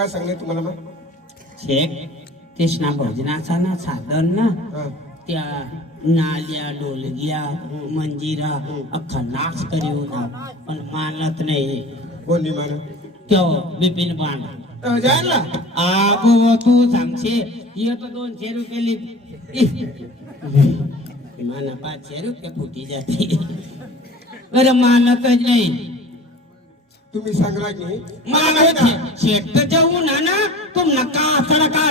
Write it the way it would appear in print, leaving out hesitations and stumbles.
काय सांगणे तुम्हाला मग शेख कृष्णा भोजनाचा ना साधन ना त्या नाल्या डोलग्या मंजिरा अख्खा नाच करी होता पण मानत नाही कोणी माना त्यो बिपिन बाण जायला आबो तू सांगशे येतो 200 रुपये माना 500 रुपये फुटी जाते अरे मानतच नाही तुम्ही सांगला की मानत शेत जाऊ ना तुम नका सडका